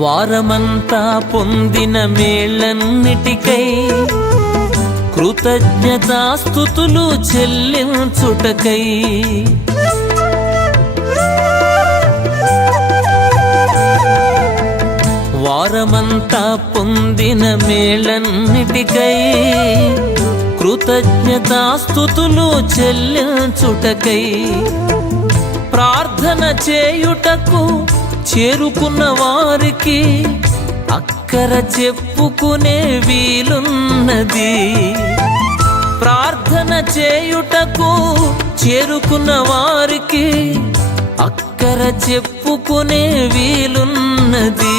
వారమంతా పొందిన మేళ్ళన్నిటికై కృతజ్ఞతాస్థుతులు చెల్లించుటకై. వారమంతా పొందిన మేళన్నిటికై కృతజ్ఞతాస్థుతులు చెల్లించుటకై. ప్రార్థన చేయుటకు చేరుకున్న వారికి అక్కర చెప్పుకునే వీలున్నది. ప్రార్థన చేయుటకు చేరుకున్న వారికి అక్కర చెప్పుకునే వీలున్నది.